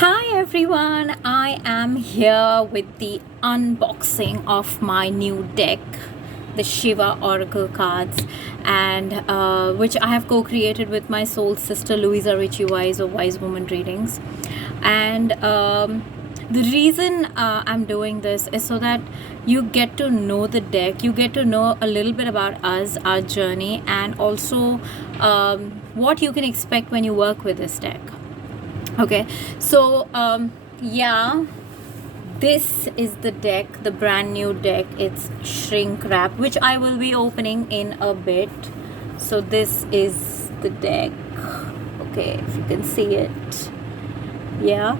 Hi everyone, I am here with the unboxing of my new deck, the Shiva Oracle Cards, and which I have co-created with my soul sister Luisa of Wise Woman Readings. And the reason I'm doing this is so that you get to know the deck, you get to know a little bit about us, our journey, and also what you can expect when you work with this deck. Okay, so yeah, this is the deck, the brand new deck. It's shrink wrap, which I will be opening in a bit. So this is the deck. Okay, if you can see it. Yeah.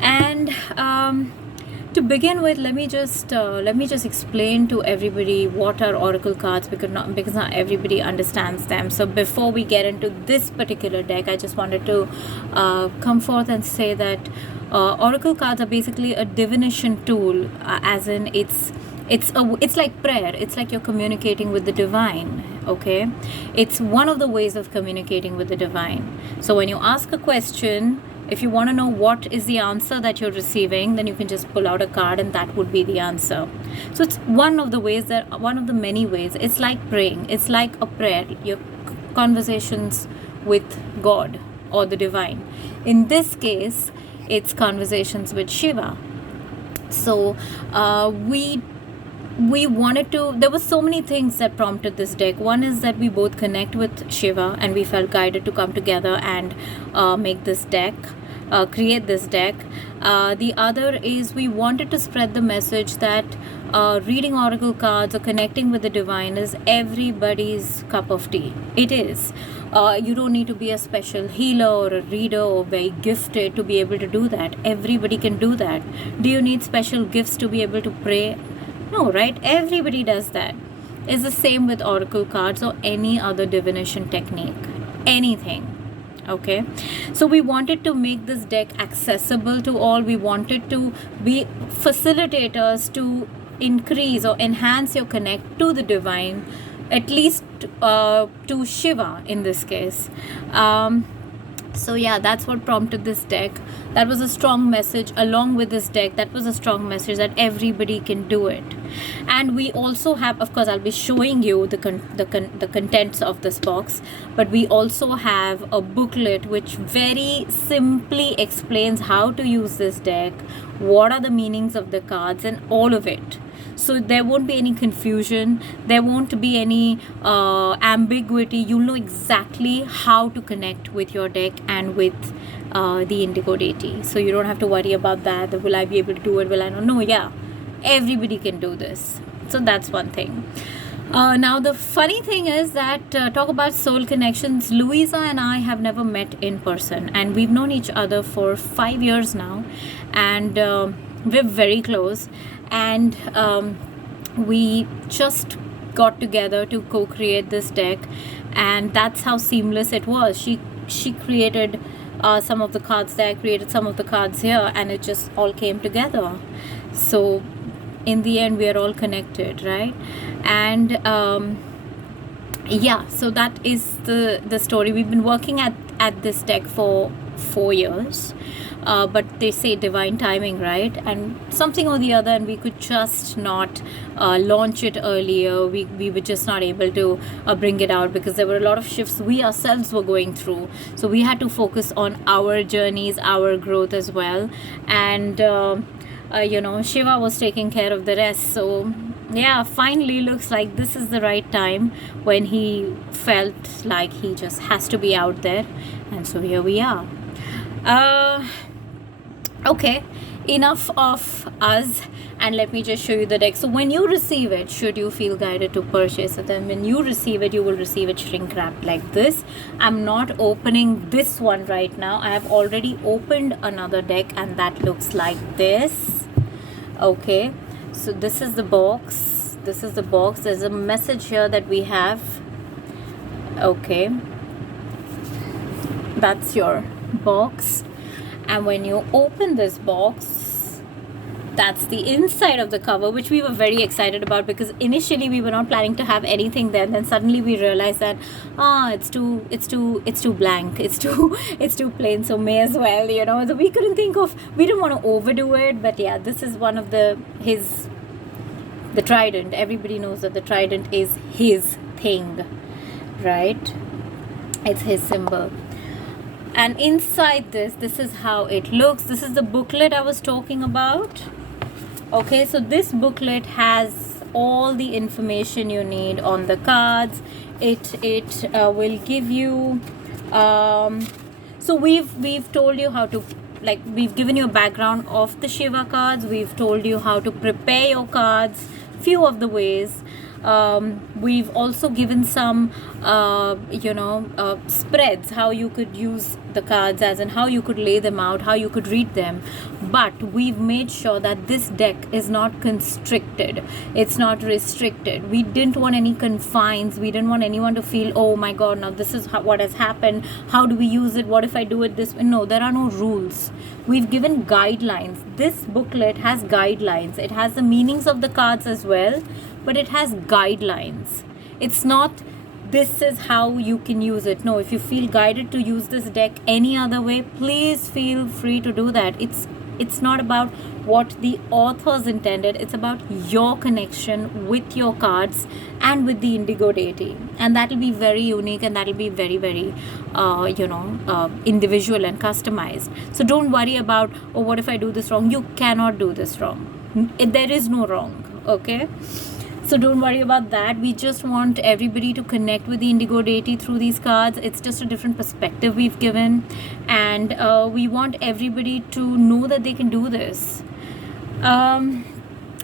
And to begin with, let me just explain to everybody what are oracle cards, because not everybody understands them. So before we get into this particular deck, I just wanted to come forth and say that oracle cards are basically a divination tool, as in it's like prayer. It's like you're communicating with the divine. Okay, it's one of the ways of communicating with the divine. So when you ask a question, if you want to know what is the answer that you're receiving, then you can just pull out a card and that would be the answer. So it's one of the many ways. It's like praying. It's like a prayer. Your conversations with God or the divine. In this case, it's conversations with Shiva. So we wanted to, there were so many things that prompted this deck. One is that we both connect with Shiva and we felt guided to come together and make this deck, create this deck. The other is we wanted to spread the message that reading oracle cards or connecting with the divine is everybody's cup of tea. It is. You don't need to be a special healer or a reader or very gifted to be able to do that. Everybody can do that. Do you need special gifts to be able to pray? No, right? Everybody does that. It's the same with oracle cards or any other divination technique. Anything. Okay, so we wanted to make this deck accessible to all. We wanted to be facilitators to increase or enhance your connect to the divine, at least to Shiva in this case. So yeah, that's what prompted this deck. That was a strong message. Along with this deck, that was a strong message that everybody can do it. And we also have, of course, I'll be showing you the contents of this box, but we also have a booklet which very simply explains how to use this deck, what are the meanings of the cards, and all of it. So there won't be any confusion, there won't be any ambiguity. You'll know exactly how to connect with your deck and with the indigo deity. So you don't have to worry about that. Will I be able to do it? Will I not? No, yeah, everybody can do this. So that's one thing. Now the funny thing is that talk about soul connections, Luisa and I have never met in person, and we've known each other for 5 years now, and we're very close. And we just got together to co-create this deck, and that's how seamless it was. She created some of the cards there, I created some of the cards here, and it just all came together. So in the end, we are all connected, right? And yeah, so that is the story. We've been working at this deck for 4 years. But they say divine timing, right? And something or the other, and we could just not launch it earlier. We were just not able to bring it out because there were a lot of shifts we ourselves were going through. So we had to focus on our journeys, our growth as well. And Shiva was taking care of the rest. So yeah, finally looks like this is the right time when he felt like he just has to be out there. And so here we are. Okay, enough of us, and let me just show you the deck. So when you receive it, should you feel guided to purchase it, then when you receive it, you will receive it shrink wrapped like this. I'm not opening this one right now. I have already opened another deck, and that looks like this. Okay, so this is the box. This is the box. There's a message here that we have. Okay, that's your box. And when you open this box, that's the inside of the cover, which we were very excited about, because initially we were not planning to have anything there. Then suddenly we realized that it's too blank, it's too plain, so may as well, you know. So we didn't want to overdo it. But yeah, this is one of the trident. Everybody knows that the trident is his thing, right? It's his symbol. And inside this is how it looks. This is the booklet I was talking about. Okay, so this booklet has all the information you need on the cards. It will give you so we've told you how to, like, we've given you a background of the Shiva cards. We've told you how to prepare your cards, few of the ways. We've also given some spreads, how you could use the cards, as in how you could lay them out, how you could read them. But we've made sure that this deck is not constricted, it's not restricted. We didn't want any confines. We didn't want anyone to feel, oh my god, now this is what has happened, how do we use it, what if I do it this way? No, there are no rules. We've given guidelines. This booklet has guidelines. It has the meanings of the cards as well, but it has guidelines. It's not this is how you can use it. No, if you feel guided to use this deck any other way, please feel free to do that. It's not about what the authors intended. It's about your connection with your cards and with the indigo deity, and that will be very unique, and that will be very, very individual and customized. So don't worry about, oh, what if I do this wrong? You cannot do this wrong. There is no wrong. Okay, so don't worry about that. We just want everybody to connect with the indigo deity through these cards. It's just a different perspective we've given, and we want everybody to know that they can do this.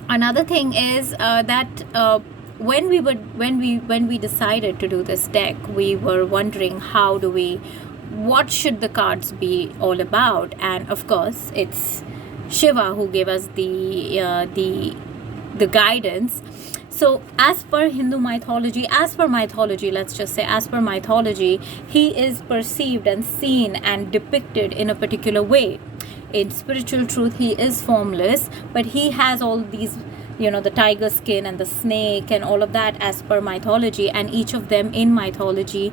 Another thing is that when we decided to do this deck, we were wondering what should the cards be all about. And of course, it's Shiva who gave us the guidance. So as per Hindu mythology, let's just say, as per mythology, he is perceived and seen and depicted in a particular way. In spiritual truth, he is formless, but he has all these, the tiger skin and the snake and all of that as per mythology, and each of them in mythology,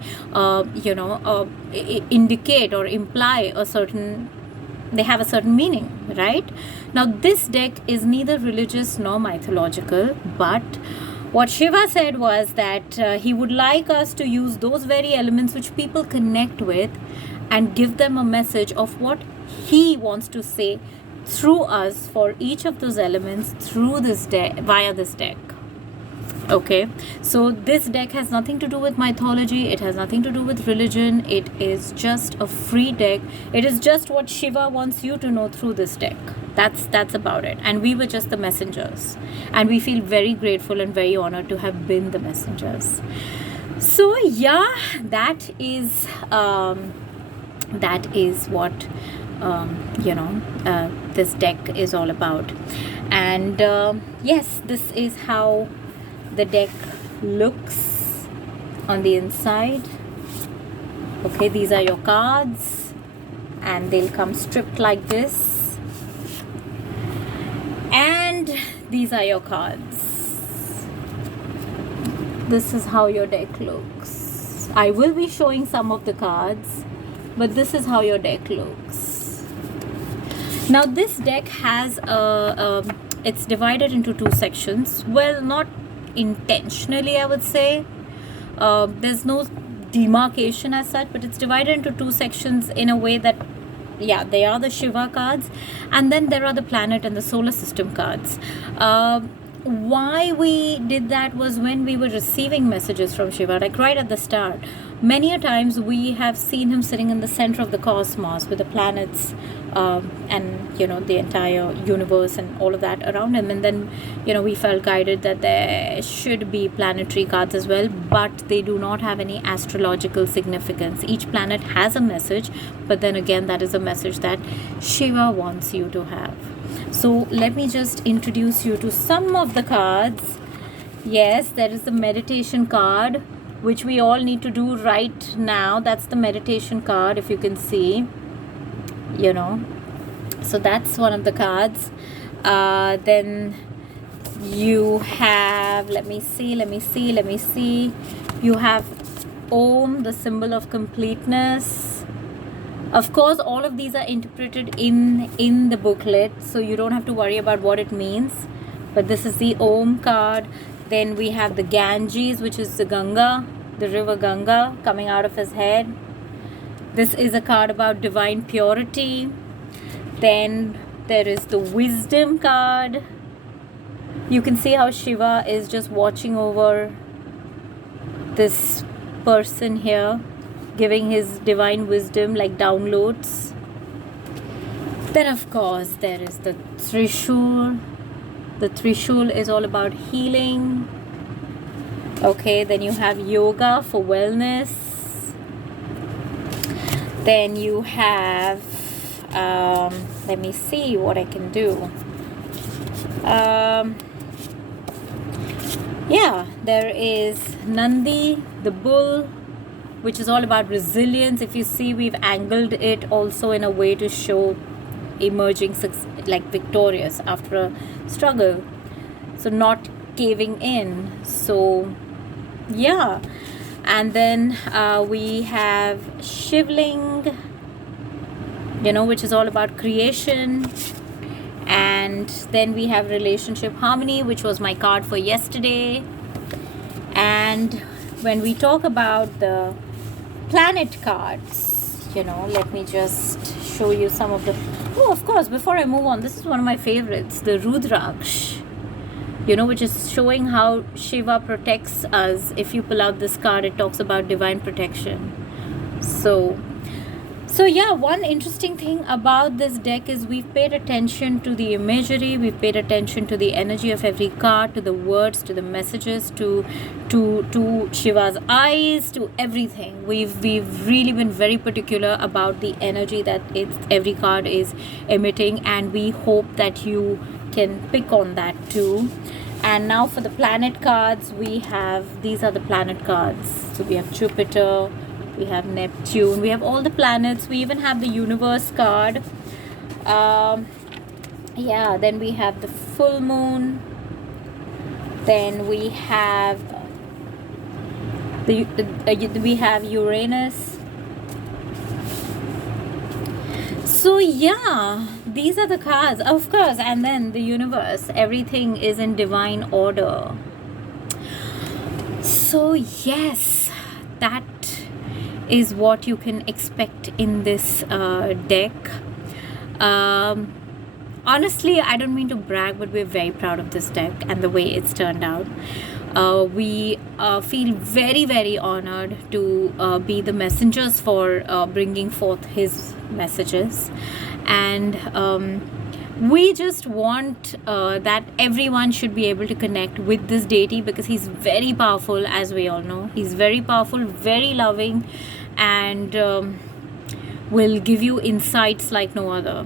indicate or imply they have a certain meaning, right? Now, this deck is neither religious nor mythological, but what Shiva said was that he would like us to use those very elements which people connect with and give them a message of what he wants to say through us for each of those elements through this deck, via this deck. Okay, so this deck has nothing to do with mythology, it has nothing to do with religion. It is just a free deck. It is just what Shiva wants you to know through this deck. That's about it. And we were just the messengers, and we feel very grateful and very honored to have been the messengers. So yeah, that is what this deck is all about. And yes, this is how the deck looks on the inside. Okay, these are your cards, and they'll come stripped like this, and these are your cards. This is how your deck looks. I will be showing some of the cards, but this is how your deck looks. Now, this deck has it's divided into two sections. Well, not intentionally, I would say. There's no demarcation as such, but it's divided into two sections in a way that, yeah, they are the Shiva cards, and then there are the planet and the solar system cards. Why we did that was when we were receiving messages from Shiva, like right at the start. Many a times we have seen him sitting in the center of the cosmos with the planets and the entire universe and all of that around him, and then we felt guided that there should be planetary cards as well, but they do not have any astrological significance. Each planet has a message, but then again, that is a message that Shiva wants you to have. So let me just introduce you to some of the cards. Yes, there is the meditation card, which we all need to do right now. That's the meditation card, if you can see, so that's one of the cards. Then you have, let me see, you have Om, the symbol of completeness. Of course, all of these are interpreted in the booklet, so you don't have to worry about what it means. But this is the Om card. Then we have the Ganges, which is the Ganga, the river Ganga coming out of his head. This is a card about divine purity. Then there is the Wisdom card. You can see how Shiva is just watching over this person here, giving his divine wisdom like downloads. Then of course there is the Trishul. The Trishul is all about healing. Okay, then you have yoga for wellness. Then you have, let me see what I can do. Yeah, there is Nandi, the bull, which is all about resilience. If you see, we've angled it also in a way to show emerging like victorious after a struggle, so not caving in. So yeah, and then we have Shivling, you know, which is all about creation. And then we have relationship harmony, which was my card for yesterday. And when we talk about the planet cards, you know, let me just show you some of the, oh, of course, before I move on, this is one of my favorites, the Rudraksh, you know, which is showing how Shiva protects us. If you pull out this card, it talks about divine protection. So yeah, one interesting thing about this deck is we've paid attention to the imagery, we've paid attention to the energy of every card, to the words, to the messages, to Shiva's eyes, to everything. We've really been very particular about the energy that every card is emitting, and we hope that you can pick on that too. And now for the planet cards, we have, these are the planet cards. So we have Jupiter, we have Neptune, we have all the planets, we even have the universe card. Yeah, then we have the full moon, then we have we have Uranus. So yeah, these are the cards, of course. And then the universe, everything is in divine order. So yes, that is what you can expect in this deck. Honestly, I don't mean to brag, but we're very proud of this deck and the way it's turned out. We feel very, very honored to be the messengers for bringing forth his messages. And we just want that everyone should be able to connect with this deity, because he's very powerful, as we all know. He's very powerful, very loving, and will give you insights like no other.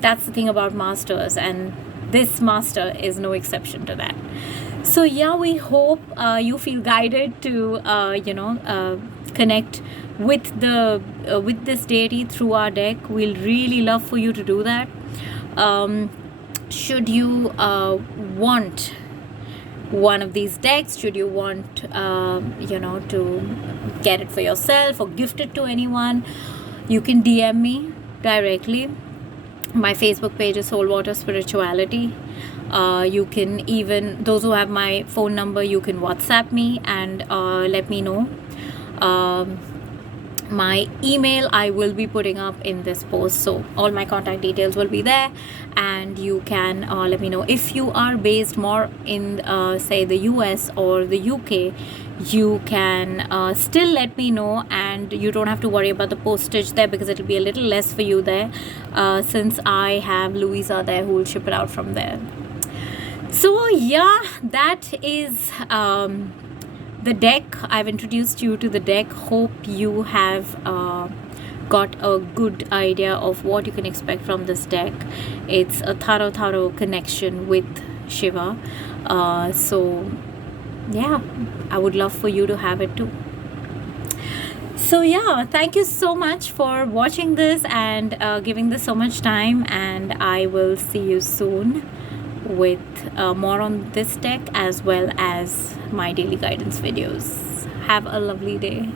That's the thing about masters, and this master is no exception to that. So yeah, we hope you feel guided to connect with the with this deity through our deck. We'll really love for you to do that. Should you want one of these decks, should you want to get it for yourself or gift it to anyone, you can DM me directly. My Facebook page is Soul Water Spirituality. You can even, those who have my phone number, you can WhatsApp me and let me know. My email I will be putting up in this post, so all my contact details will be there, and you can let me know. If you are based more in say the US or the UK, you can still let me know, and you don't have to worry about the postage there, because it will be a little less for you there, since I have Luisa there who will ship it out from there. So yeah, that is the deck. I've introduced you to the deck. Hope you have got a good idea of what you can expect from this deck. It's a thorough connection with Shiva. So yeah, I would love for you to have it too. So yeah, thank you so much for watching this and giving this so much time, and I will see you soon with more on this deck as well as my daily guidance videos. Have a lovely day.